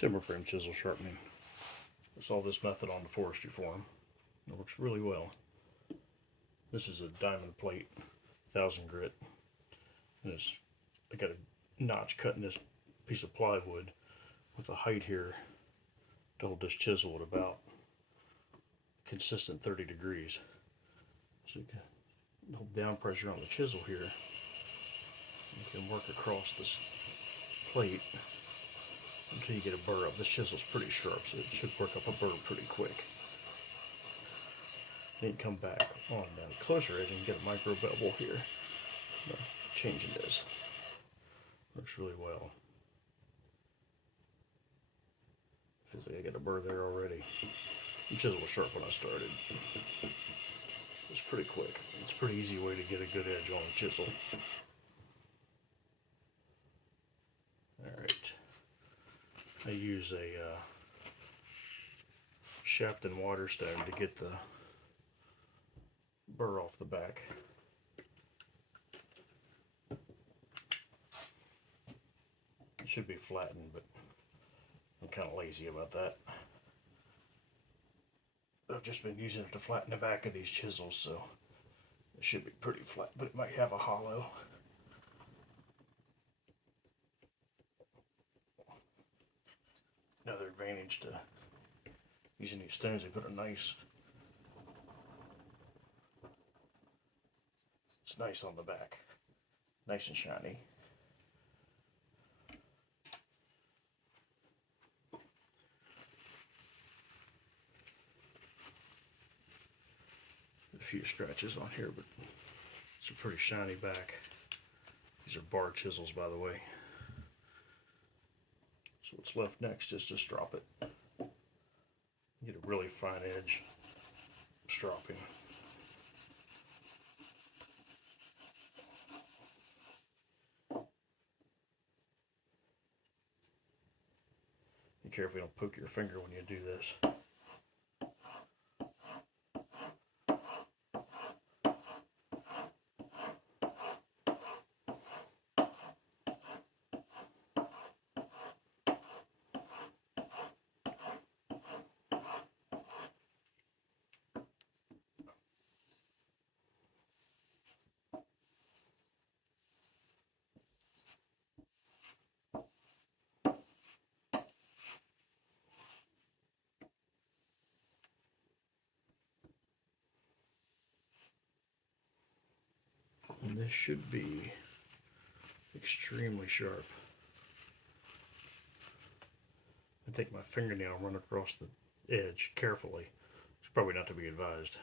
Timberframe Chisel Sharpening. I saw this method on the Forestry Forum. It works really well. This is a diamond plate, 1000 grit. And I got a notch cut in this piece of plywood with a height here to hold this chisel at about consistent 30 degrees. So you can hold down pressure on the chisel here. You can work across this plate until you get a burr up. This chisel's pretty sharp, so it should work up a burr pretty quick. Then you come back on down the closer edge and you get a micro bevel here. Changing this. Works really well. Feels like I got a burr there already. The chisel was sharp when I started. It's pretty quick. It's a pretty easy way to get a good edge on a chisel. Alright. I use a Sharpening waterstone to get the burr off the back. It should be flattened, but I'm kind of lazy about that. I've just been using it to flatten the back of these chisels, so it should be pretty flat, but it might have a hollow. Another advantage to using these stones, they put a nice, it's nice on the back, nice and shiny. A few scratches on here, but it's a pretty shiny back. These are bar chisels, by the way. So what's left next is just drop it. Get a really fine edge stropping. Be careful you don't poke your finger when you do this. And this should be extremely sharp. I take my fingernail and run across the edge carefully. It's probably not to be advised.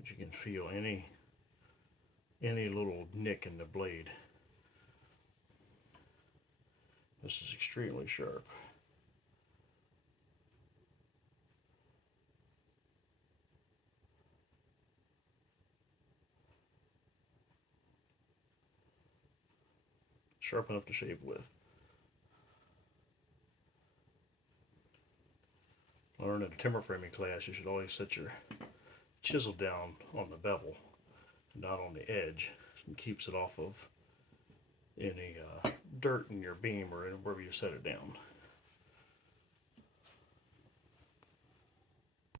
But you can feel any little nick in the blade. This is extremely sharp. Sharp enough to shave with. I learned in a timber framing class you should always set your chisel down on the bevel, not on the edge. It keeps it off of any dirt in your beam or wherever you set it down.